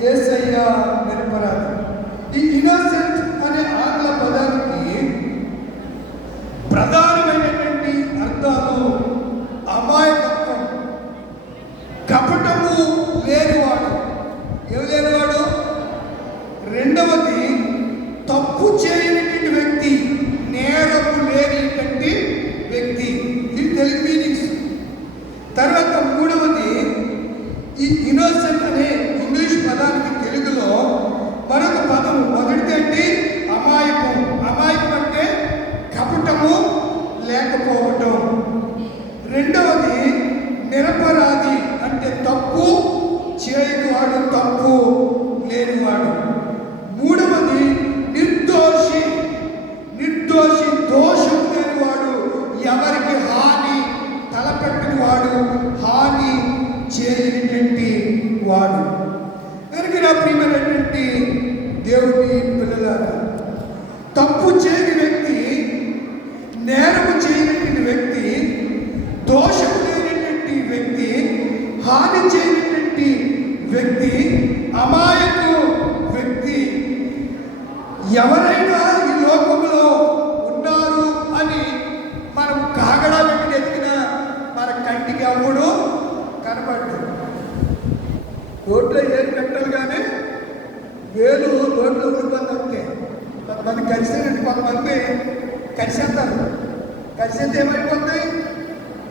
యేసయ్య నిరపరాధి. ఈ ఇన్నోసెంట్ అనే ఆంగ్ల పదానికి ప్రధానమైనటువంటి అర్థాలు అమాయకత్వం, కపటము లేనివాడు. ఏమి లేనివాడు? రెండవది తప్పు చేయనటువంటి వ్యక్తి, నేరము లేనిటువంటి వ్యక్తి. ఇది తెలుగు మీనింగ్స్. తర్వాత మూడవది ఈ ఇన్నోసెంట్ అనే ఇంగ్లీష్ పదానికి తెలుగులో మరొక పదము మొదటిది అమాయకం. అమాయకం అంటే కపటము లేకపోవటం. రెండవది నిరపరాధి అంటే తప్పు చేయనివాడు, తప్పు లేనివాడు. మూడవది నిర్దోషి. నిర్దోషి, దోషం లేనివాడు, ఎవరికి హాని తలపెట్టినవాడు, హాని చేయనిటువంటి వాడు. కనుక నా ప్రియమైనటువంటి దేవుని పిల్లలారా, తప్పు చేయని వ్యక్తి, నేరము చేయనటువంటి వ్యక్తి, దోషం లేనటువంటి వ్యక్తి, హాని చేయనటువంటి వ్యక్తి, అమాయకు వ్యక్తి ఎవరైనా ఈ లోకంలో ఉన్నారు అని మనం కాగడా పెట్టి ఎత్తినా మన కంటికి అవ్వడు, కనపడ్డు. రోడ్లో ఏరు పెట్టాలి కానీ వేలు రోడ్లో ఊడిపోతుంది. అంతే. కొంతమంది కలిసేనండి, కొంతమంది కలిసేస్తారు. కలిసేస్తే ఏమైపోతుంది?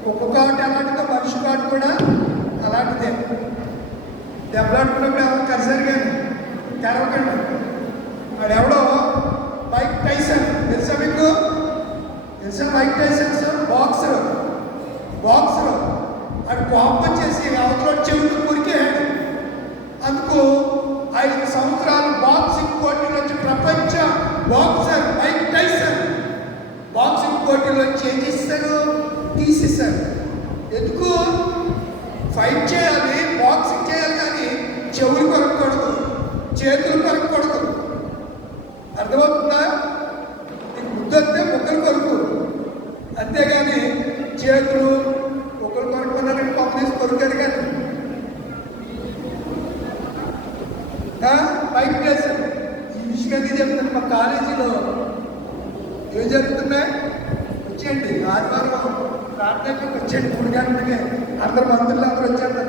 కుక్క కాటు అలాంటిదో, మనిషి కాటు కూడా అలాంటిదే. దెబ్బలాడుకున్నప్పుడు ఎవరు కలిసారు కానీ తెరవకండి. వాడు ఎవడో మైక్ టైసన్ తెలుసా మీకు? తెలుసా మైక్ టైసన్? సార్ బాక్సర్ వాడు కోపం చేసి అవతల చెవులు కొరికేయాడు. అందుకు 5 సంవత్సరాలు బాక్సింగ్ పోటీలోంచి ప్రపంచ బాక్సర్ మైక్ టైసన్ బాక్సింగ్ పోటీలోంచి ఏం చేశారు? తీసేశారు. ఎందుకు? ఫైట్ చేయాలి, బాక్సింగ్ చేయాలి, కానీ చెవులు కొరకూడదు, చేతులు కొరకూడదు. అర్థమవుతుందా? నీకు ముద్దొస్తే ముక్కలు కొరకు, అంతేగాని చేతులు ఒకరు కొనుక్కున్నారని పంపేసి కొరికారు. కానీ బైక్ చేశారు. ఈ విషయం ఎందుకు చెప్తాను? మా కాలేజీలో ఏం జరుగుతున్నాయి? వచ్చేయండి ఆదివారం ప్రార్థనకి వచ్చేయండి. 3 గంటలకి అందరు మంత్రులు అందరూ వచ్చారు.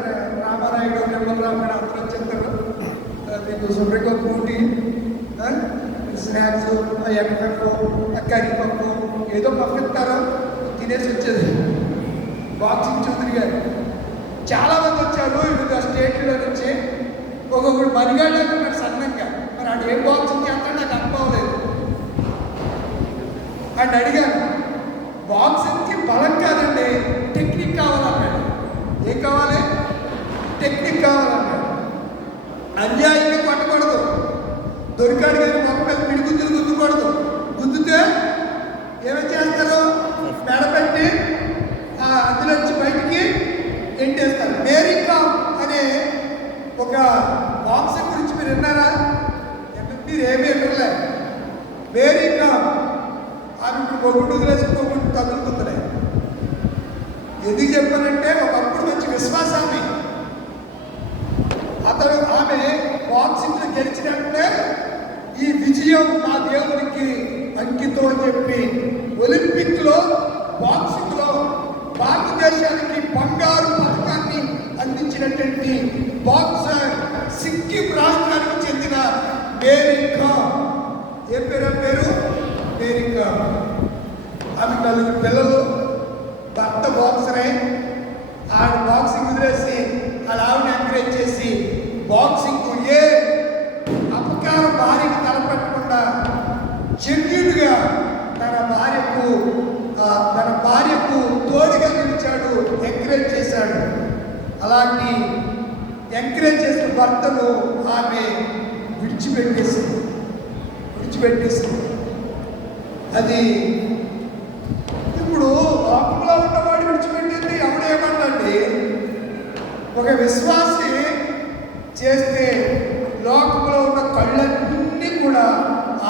రామారాయుడు, నిర్మలరావు గారు అందరూ వచ్చేస్తారు. మీకు సుబ్రకో పూటి, స్నాక్స్, ఎక్కపప్పు, కర్రీపప్పు ఏదో పంపిస్తారు, తినేసి వచ్చేది. బాక్సింగ్ చౌదరి గారు చాలామంది వచ్చారు వివిధ స్టేట్లో నుంచి. ఒక్కొక్కడు మరిగాడు సన్నంగా. మరి ఆడు ఏం బాక్సింగ్ చేస్తాడో నాకు అనుకోలేదు. అని అడిగాను. బాక్సింగ్కి బలం కాదండి, టెక్నిక్ కావాలన్నాడు. ఏం కావాలి? టెక్నిక్ కావాలన్నాడు. అన్యాయంగా కొట్టకూడదు. దొరికాడు కానీ మొక్కలు పిడిగుద్దులు గుద్దకూడదు. గుద్దితే ఏమేమి చేస్తారు? మెడపెట్టి అందులోంచి బయటికి ఎంటేస్తారు. మేరీ కామ్ అనే ఒక బాక్సర్ గురించి మీరు విన్నారా? మీరు ఏమీ వినలే. మేరీ కామ్ ఆమె మొగుడు వదిలేసుకోకుండా తగులుతున్నాయి. ఎందుకు చెప్పానంటే ఒకప్పుడు మంచి విశ్వాసాన్ని ఆమె బాక్సింగ్లో గెలిచినట్టే ఈ విజయం నా దేవునికి అంకితం అని చెప్పి ఒలింపిక్లో బాక్సింగ్లో భారతదేశానికి బంగారు పథకాన్ని అందించినటువంటి బాక్సర్ సిక్కిం రాష్ట్రానికి చెందిన మేరీ కామ్. ఏ పేరు? మేరీ కామ్. ఆమె 4 పిల్లలు, భర్త బాక్సరే. ఆవిడ బాక్సింగ్ వదిలేసి అలా ఆవిడని ఎంకరేజ్ చేసి బాక్సింగ్ ఏ అపకార భార్యకు తలపెట్టకుండా జెన్యూన్గా తన భార్యకు తోడుగా నిలిచాడు, ఎంకరేజ్ చేశాడు. అలాంటి ఎంకరేజ్ చేసిన భర్తను ఆమె విడిచిపెట్టేసింది. అది ఇప్పుడు లోకంలో ఉన్నవాడు విడిచిపెట్టింది. ఎవడేమంటే ఒక విశ్వాసి చేస్తే లోకంలో ఉన్న కళ్ళన్నీ కూడా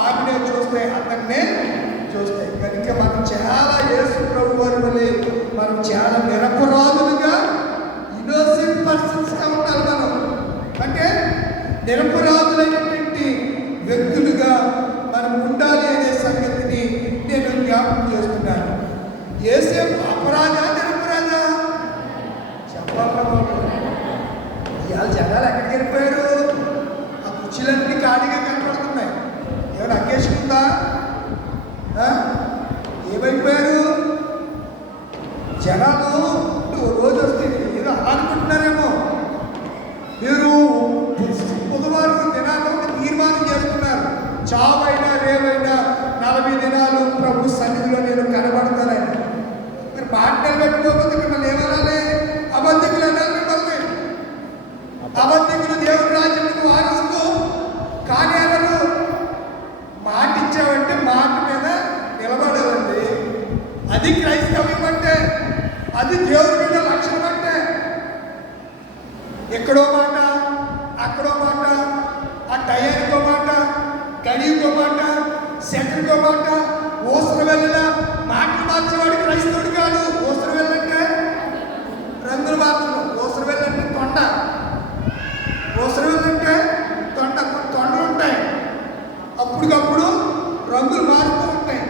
ఆమెనే చూస్తాయి, అతన్నే చూస్తాయి. కనుక మనం చాలా యేసు ప్రభు వారి వలె మనం చాలా నిరపరాధులుగా ఇన్నోసెంట్ పర్సన్స్గా ఉండాలి. మనం నిరపరాధులైనటువంటి వ్యక్తులుగా మనం ఉండాలి అనే సంగతిని నేను జ్ఞాపకం చేస్తున్నాను. యేసేపు అపరాధ నిరపరాధ చెప్పాలి. ఇవాళ జనాలు ఎక్కడికి వెళ్ళిపోయారు? ఆ కుర్చీలన్నీ ఖాళీగా కనపడుతున్నాయి. ఏమైనా అకేషన్ ఉందా? ఏమైపోయారు జనాలు? రోజు వస్తే ఏదో అనుకుంటున్నారేమో. మీరు బుధవారం దినాలు తీర్మానం చేస్తున్నారు, చావైనా రేవైనా 40 దినాలు ప్రభు సన్నిధిలో నేను కనబడతానని. మీరు మాటలు పెట్టుకోకపోతే మిమ్మల్ని ఏమనాలి? అబద్ధికులు అన్నారు మిమ్మల్ని. అబద్ధికులు దేవుని రాజ్యానికి వారసులు కానీ అన్నారు. మాట ఇచ్చావంటే మాట మీద నిలబడాలండి. అది క్రైస్తవ్యం అంటే, అది దేవుడి మీద లక్షణం అంటే. ఎక్కడో మాట, అక్కడో మాట, ఆ టైర్కో మాట, గడికో మాట, సెకండ్కో మాట, ఊసర వెళ్ళిన మాటలు మార్చేవాడు క్రైస్తవుడు కాదు. ఊసర వెళ్ళంటే రంగులు మార్చడం, ఊసర వెళ్ళంటే తొండ, ఊసర వెళ్ళంటే తొండలు ఉంటాయి. అప్పటికప్పుడు రంగులు మారుతూ ఉంటాయి.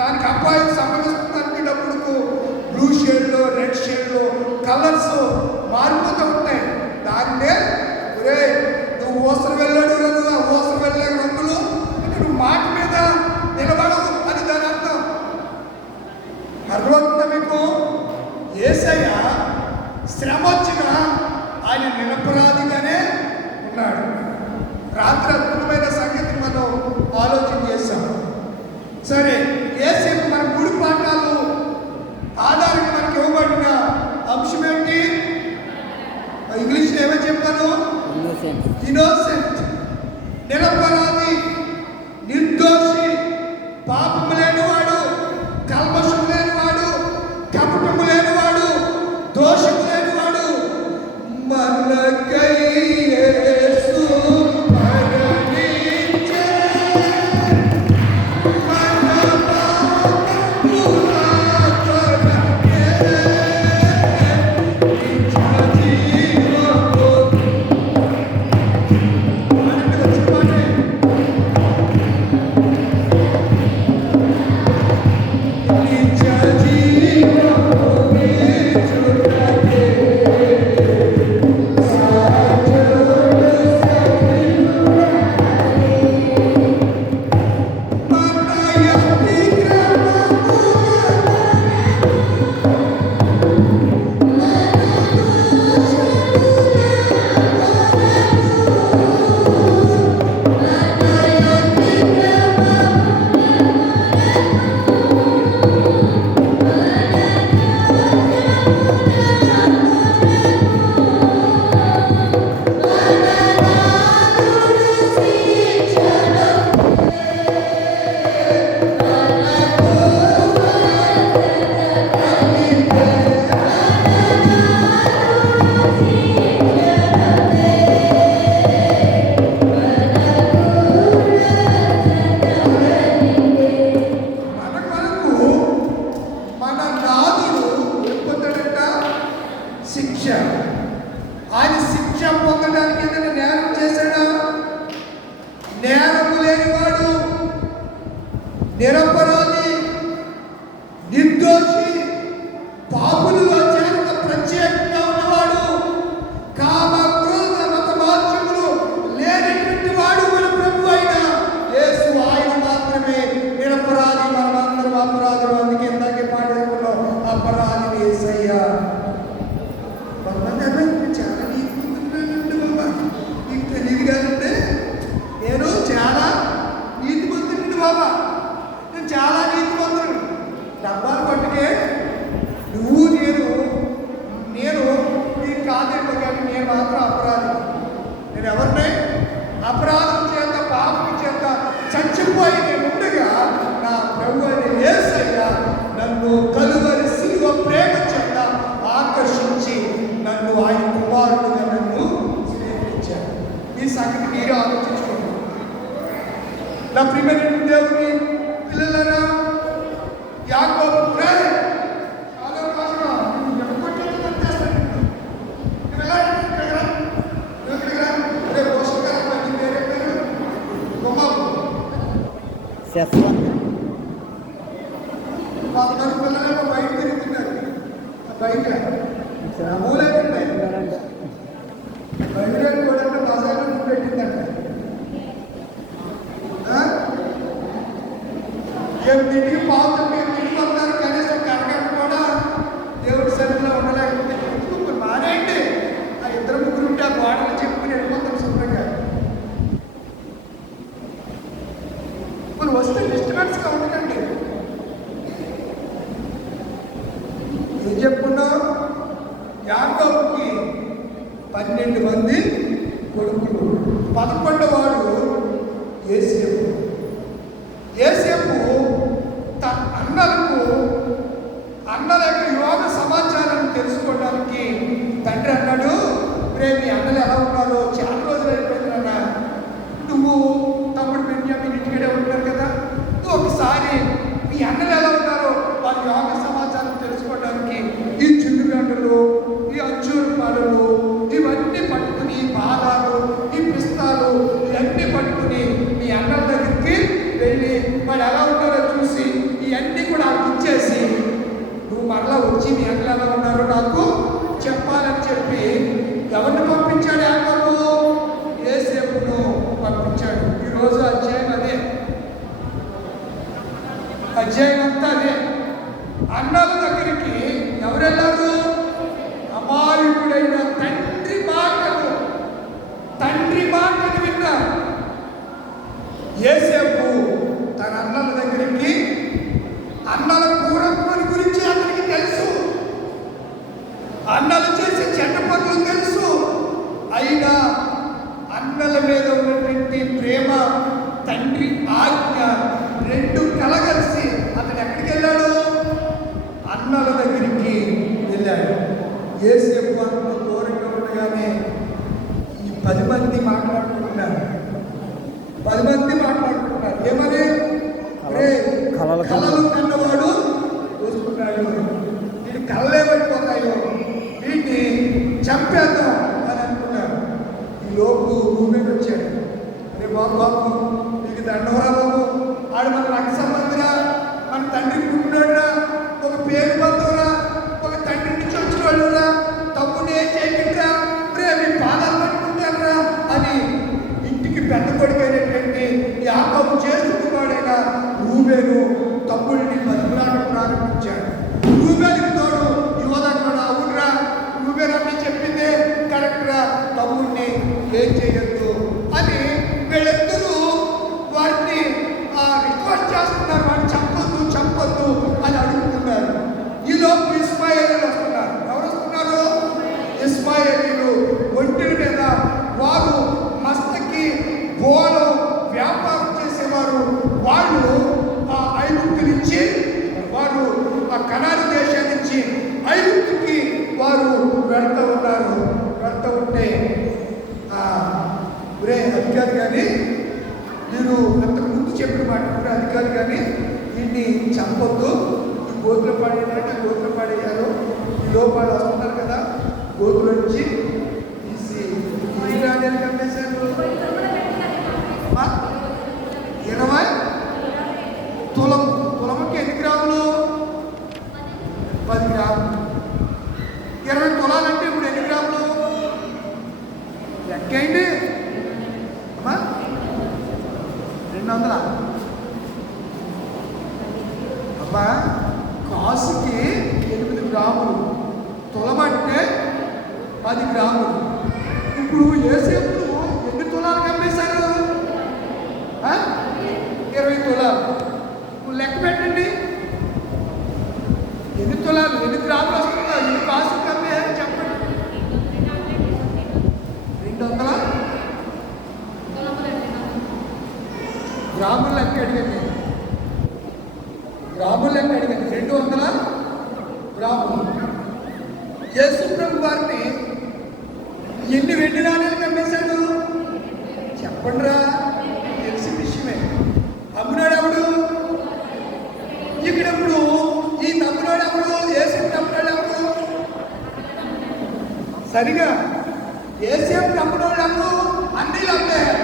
దానికి అబ్బాయికి సంబంధించినప్పుడు బ్లూ షేడ్లో, రెడ్ షేడ్లో కలర్స్ మారిపోతూ ఉంటాయి. దాన్నే ఒరే నువ్వు ఊసరు వెళ్ళాడు, ఆ ఊసరు వెళ్ళే రంగులు నువ్వు మాట మీద నిలబడవు అని దాని అర్థం. అర్థమవుతుందా మీకు? యేసయ్య శ్రమ వచ్చినా ఆయన నిరపరాధిగానే ఉన్నాడు. రాత్రి అద్భుతమైన సంగతి మనం ఆలోచన చేశాం. సరే, యేసేపు మన గుడి పాఠాలు ఆధారంగా మనకి ఇవ్వబడిన అంశం ఏంటి? ఇంగ్లీష్లో ఏమని చెప్పాను? ఇన్నోసెంట్, నిరపరాధి, నిర్దోషి, పాపము లేనివాడు, కల్మషం లేనివాడు, కపటము లేనివాడు, దోషము లేనివాడు. మనకై యేసు మరణించె, మన పాపముల కొరకే నిత్య జీవము. మనకి వచ్చిన మాటే. నిత్య జీవము నిచ్చుటకే మన నాదుడు పొందడంట శిక్ష. ఆయన శిక్ష పొందడానికి ఏదైనా నేరం చేశాడా? నేరము లేనివాడు, నిరపరాధి, నిర్దోషి, పాపులలో చేత ప్రత్యేకంగా ఉన్నవాడు, కామ క్రోధ మత మార్చములు లేనటువంటి వాడు మన ప్రభు అయిన యేసు. ఆయన మాత్రమే నిరపరాధి. మనమందరం అపరాధులు. అందుకే ఇందాకే పాడుకున్నాం, అపరాధి యేసయ్య. కొంతమంది చాలా నీతిమంతుడు బాబా, నీకు తెలియదు కాదంటే నేను చాలా నీతిమంతుడు బాబా, నేను చాలా నీతిమంతుడు. డబ్బాలు పట్టుకే నువ్వు నేను నీకు కాదేమో కానీ నేను మాత్రం అపరాధి. నేను ఎవరిని? అపరాధం చేత, పాపం చేత చచ్చిపోయి నేను ఉండగా నా ప్రభు అయిన యేసయ్య నన్ను కలువరి శిలువ ప్రేమ చేత ఆకర్షించి నన్ను ఆయన కుమారుడుగా నన్ను స్నేహించాడు. ఈ సంగతి మీరు ఆలోచించుకోండి. నా ప్రియమైన దేవుని పిల్లలరా, యాకోబు కొంతమంది పిల్లలు బయట తిరుగుతున్నారు. బయట మూలైపోయింది. బయట కూడా బజార్లో పెట్టిందంట. ఇంటికి పావుతుంది, ఇంటికి వస్తారు. కనీసం కరగంట కూడా దేవుడి సన్నిధిలో ఉండలేకపోతే ఎందుకు మానేయండి. ఆ ఇద్దరు ముగ్గురు ఉంటే ఆ గోడలు చెప్పుకుని వెళ్ళిపోతారు శుభ్రంగా. ఇప్పుడు వస్తే డిస్టర్బెన్స్గా ఉండకండి. ఏం చెప్పుకున్నాం? యాకోబుకి 12 మంది కొడుకులు, 11వ వాడు యోసేపు. యోసేపు తన అన్నల యొక్క యోగ సమాచారాన్ని తెలుసుకోవడానికి తండ్రి అన్నాడు, మీ అన్నలు ఎలా ఉన్నారో చాలా రోజులు అయిపోయిందన్న, నువ్వు తమ్ముడు బెన్యామీన్ ఇంటికడే ఉంటారు కదా, నువ్వు ఒకసారి మీ అన్నలు ఎలా ఉన్నారో వారి యోగ సమాచారం తెలుసుకోవడానికి ఈ చున్నుగంటలు, ఈ అంచూరు పాలలు ఇవన్నీ పట్టుకుని, బాదాలు, ఈ పిస్తాలు ఇవన్నీ పట్టుకుని మీ అన్నల దగ్గరికి వెళ్ళి వాడు ఎలా ఉంటారో చూసి ఇవన్నీ కూడా వాళ్ళకి ఇచ్చేసి నువ్వు మరలా వచ్చి మీ అన్నలు ఎలా ఉన్నారో నాకు చెప్పాలని చెప్పి ఎవరిని పంపించాడు? యాకోబు యోసేపును పంపించాడు. ఈరోజు అధ్యాయం అదే, అధ్యాయం అంతా అదే. అన్నల దగ్గరికి ఎవరు వెళ్ళారు? అమాయకుడైన తండ్రి మాటను విన్నారు. యోసేపు తన అన్నల దగ్గరికి, అన్నల పూర్వత్వం గురించి అతనికి తెలుసు, అన్నలు చేసే చెడ్డ పనులు తెలుసు. అయినా అన్నల మీద ఉన్నటువంటి ప్రేమ, తండ్రి ఆజ్ఞ రెండు కలగలిసి అతను ఎక్కడికి వెళ్ళాడు? అన్నల దగ్గరికి వెళ్ళాడు. యోసేపు అంత దూరంగా ఉండగానే ఈ 10 మంది మాట్లాడుకుంటున్నారు. 10 మంది మాట్లాడుకుంటున్నారు. ఏమని? కళలు కన్నవాడు చూసుకున్నాడు, వీడి కళ్ళే పడిపోతాయో, వీటిని చంపేద్దాం అని అనుకున్నారు. ఈ లోపు రూబేన్ వచ్చాడు. అరే బాబు నీకు దండవరా బాబు, ఆడు మన రక్త సంబంధిరా, మన తండ్రి పుట్టినాడురా, ఒక పేరు బంధువురా, ఒక తండ్రి నుంచి వచ్చిన వాళ్ళురా, తమ్ముడు ఏం చేయకుండా మీ పాదాలు పట్టుకుంటారా అని ఇంటికి పెద్ద కొడుకైనటువంటి యాకోబు చేసుకున్నాడైనా రూబేను తమ్ముడిని బతిమలాడడం ప్రారంభించాడు. రూబేనుకి తోడు యోధ కూడా, అవునరా రూబేన్ అన్ని చెప్పిందే కరెక్ట్రా, తమ్ముడిని ఏం చేయొద్దు అని వీళ్ళిద్దరూ వారిని రిక్వెస్ట్ చేస్తున్నారు. వాడిని చంపొద్దు అని అడుగుతున్నారు. ఈలోపు ఇస్మాయేలీలు వస్తున్నారు. ఎవరు వస్తున్నారు? ఇస్మాయేలీలు ఒంటిల మీద వారు మస్తకి బోలు వ్యాపారం చేసేవారు. వాళ్ళు ఆ ఐగుప్తు నుంచి, వారు ఆ కనాను దేశం నుంచి ఐగుప్తుకి వారు వెళ్తూ ఉన్నారు. వెళ్తూ ఉంటే అధికారి కానీ, మీరు అంతకు ముందు చెప్పిన మాట కూడా అధికారి కానీ దీన్ని చంపొద్దు, ఈ గోతులు పాడేయాలంటే గోతులు పాడేయారు. ఈ లోపాలు వస్తున్నారు కదా, గోతులు నుంచి తీసి ఇరానికి అమ్మేశారు. 20 తులముకి ఎన్ని గ్రాములు? 10 గ్రాములు. 20 తులాలంటే ఇప్పుడు ఎన్ని గ్రాములు లెక్కేయండి అమ్మా? 200 అబ్బా. కాసుకి 8 గ్రాములు, తులమంటే 10 గ్రాములు. ఇప్పుడు యోసేపు ఎన్ని తులాలకు అమ్మేశారు? 20 తులాలు. లెక్క పెట్టండి, ఎన్ని తులాలు, ఎన్ని గ్రాములు వస్తుందో, ఎన్ని కాసులు అమ్మేయారు చెప్పండి. 200 గ్రాములు లెక్క అడిగాను. 200 గ్రాములు. యేసు ప్రభు వారిని ఎన్ని వెండి నాణ్యాలు అమ్మేశాడు చెప్పండిరా? తెలిసిన విషయమే. అమ్మునాడు ఎవడు? ఇక్కడప్పుడు ఈ తమ్మునాడు ఎవడు? యేసేపు తమ్మునాడు ఎవడు? సరిగా యేసేపు తమ్మునాడు ఎవడు? అన్నీ అమ్మారు.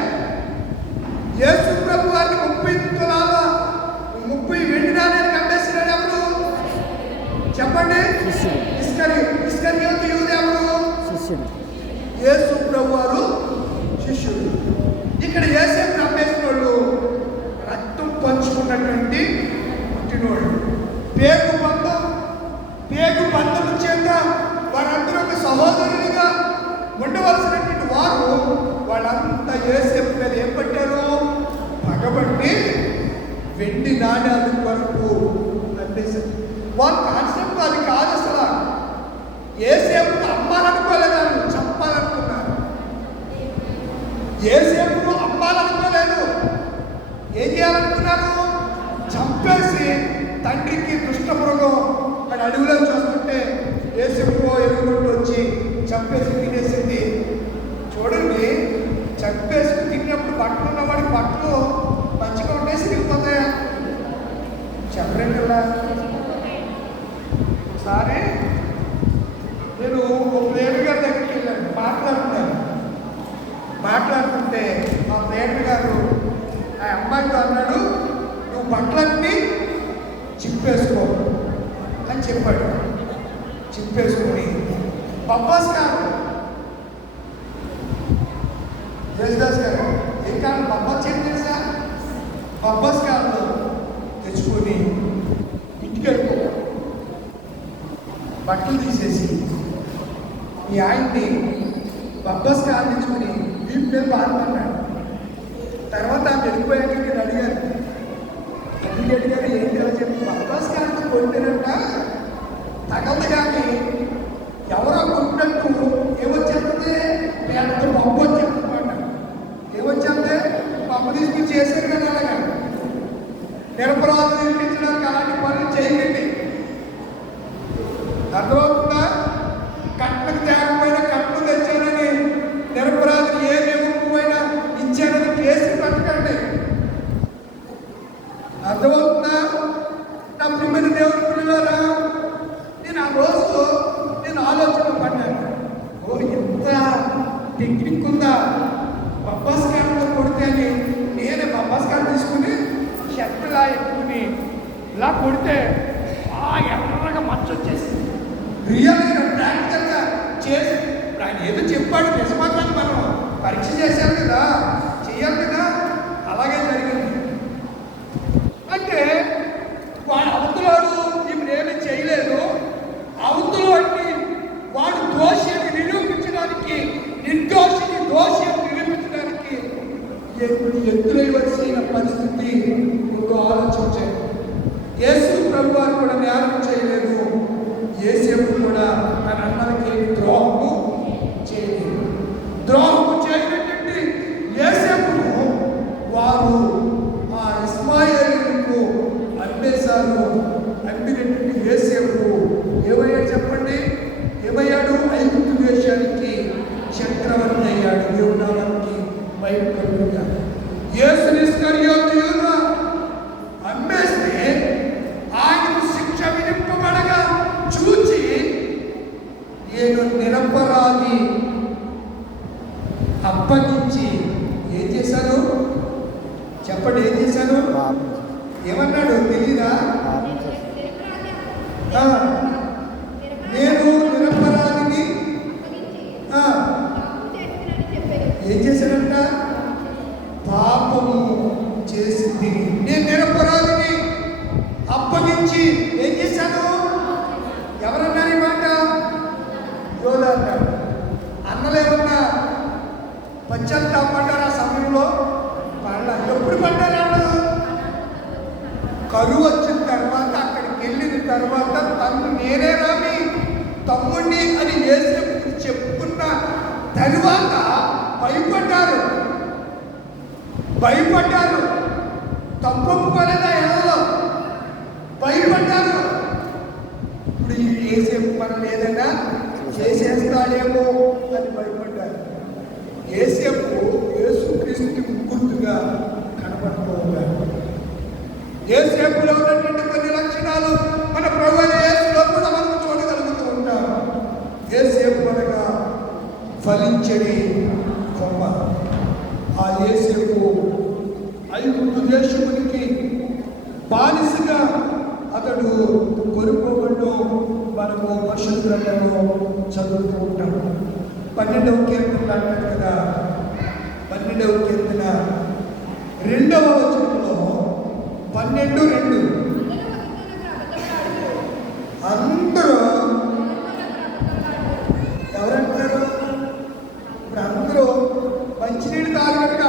యేసు ప్రభు వారిని 30 తులాల యేసేపు మీద ఏం పట్టారు? పగబట్టి వెండి నాణ్యాల కొరకు అమ్మేశారు. వాళ్ళ కాన్సెప్ట్ అది కాదు అసలు. యేసేపును అమ్మాలనుకోలేదు, చంపాలనుకున్నారు. యేసేపును అమ్మాలనుకోలేదు, ఏం చేయాలనుకున్నారు? చంపేసి తండ్రికి దుష్టమృగం అక్కడ అడవిలో చూస్తుంటే యేసేపు ఎలుగుబంటి వచ్చి చంపేసి తినేసింది. చూడండి, చంపేసి తిన్నప్పుడు బట్టలు ఉన్నవాడికి బట్టలు మంచిగా ఉండేసి వెళ్ళిపోతాయా? చెప్పండి కదా. ఒకసారి నేను ఒక ప్రేమిక గారి దగ్గరికి వెళ్ళాను, మాట్లాడుతుంటే మా ప్రేమిక గారు ఆ అమ్మాయితో అన్నాడు, నువ్వు బట్టలన్నీ చింపేసుకో అని చెప్పాడు. చింపేసుకొని బబ్బాస్ గారు, జయదాస్ గారు ఏం కాదు బబ్బాస్ ఏం తెలుసా? బబ్బాస్ గారు తెచ్చుకొని ఇంటికి వెళ్ళిపో, బట్టలు తీసేసి మీ ఆయన్ని బబ్బాస్ కారు తెచ్చుకొని వీపు మీద బాధపడ్డాడు. తర్వాత ఆమె వెళ్ళిపోయాక నేను అడిగాను, ఏంటి అలా చెప్పి బబ్బాస్ గారితో కొట్టినంట తగలదు, కానీ ఎవరో కొట్టినట్టు ఏమొచ్చేస్తుంది? పేదతో పప్పు వచ్చేస్తుందన్నమాట. ఏమొచ్చేస్తే పప్పు తీసుకుని చేశారు కదా, అలాగా నిరపరాధులు నిర్మించడానికి అలాంటి పనులు చేయకండి. అర్థమవుతుందా? కట్నం తేకపోయినా కట్నం తెచ్చానని నిరపరాధులు ఏ నియమమైనా ఇచ్చానని కేసు పెట్టకండి. అర్థమవుతుందా? నా ప్రియమైన దేవుని పిల్లలారా, నేను ఆ రోజు ఆలోచన పడ్డాను, ఓ ఎంత టెక్నిక్ ఉందా బబ్బాస్ గారితో కొడితే అని. నేనే బబ్బాస్ గారు తీసుకుని షర్టులా ఎత్తుకుని ఇలా కొడితే ఎర్రగా మచ్చ వచ్చేసింది. రియల్గా ప్రాక్టికల్గా చేసి ఆయన ఏదో చెప్పాడు, నిజమాత్రాన్ని మనం పరీక్ష చేశారు కదా, చెయ్యాలి కదా, అలాగే జరిగింది. అంటే వాడు అవతలాడు ఇప్పుడేమీ చేయలేదు, అవతలాడిని వాడు దోషి అని నిరూపించడానికి, నిర్దోషిని దోషి అని నిరూపించడానికి ఎదురవలసిన పరిస్థితి ముందు ఆలోచించారు. యేసు ప్రభు వారు కూడా నేరం చేయలేదు, యేసేపు కూడా తన అన్నలకి ద్రోహము చేయలేదు. ద్రోహము చేయనటువంటి యేసేపును వారు ఆ ఇస్మాయేలుకు అమ్మేశారు. అమ్మినటువంటి యేసేపు ఏమయ్యాడు చెప్పండి? ఏమయ్యాడు? ఐగుప్తు దేశానికి చక్రవర్తి అయ్యాడు. దేవునామానికి మహిమ కలుగుగాక. యేసు ఇస్కరియోతు యూదా అమ్మేస్తే ఆయనకు శిక్ష విధింపబడగా చూచి నేను నిరపరాధి అప్పగించి ఏం చేశాను చెప్పండి? ఏం చేశాను? ఏమన్నాడు తెలీదా? నేను నిరపరాధిని ఏం చేశానంట? పాపము చేసింది. నేను నిరపరాధిని అప్పగించి ఏం చేశాను? ఎవరన్నారు ఈ మాట? యోధా అన్నాడు. అన్నలేమన్నా పశ్చాత్తాపడ్డారు ఆ సమయంలో? వాళ్ళ ఎప్పుడు పడ్డారు? కరువు వచ్చిన తర్వాత, అక్కడికి వెళ్ళిన తర్వాత తను నేనే రామి తమ్ముడిని అని యేసేపు చెప్పుకున్న తరువాత భయపడ్డారు. తప్పొప్పుకోలేదా? ఎవరో భయపడ్డారు. ఇప్పుడు యేసేపు మనం ఏదైనా చేసేస్తాడేమో అని భయపడ్డారు. యేసేపు యేసుక్రీస్తుకి గుర్తుగా కనబడుకోవాలి. యేసేపులో ఉన్నటువంటి కొన్ని లక్షణాలు మన ప్రభువైన యేసులో కూడా మనం చూడగలుగుతూ ఉంటాం. యేసేపు అనగా ఫలించని కొమ్మ. ఆ యేసేపు ఐగుప్తు దేశమునికి బానిసగా అతడు కొనుక్కోబడ్డు. మనము పరిశుద్ధ గ్రంథంలో చదువుతూ ఉంటాము. 12వ కీర్తన అంటారు కదా, 12వ కీర్తన 2వ వచనంలో 12:2 అందరూ ఎవరంటారు? ఇప్పుడు అందరూ మంచినీళ్ళు తాగినట్టు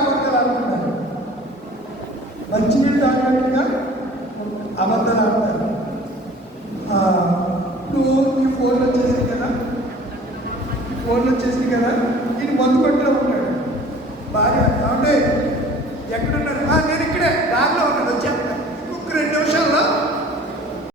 ఫోన్లు వచ్చేసింది కదా, ఈయన మందు కొట్టులో ఉంటాడు. భార్య, ఏమండి ఎక్కడున్నారు? నేను ఇక్కడే దారిలో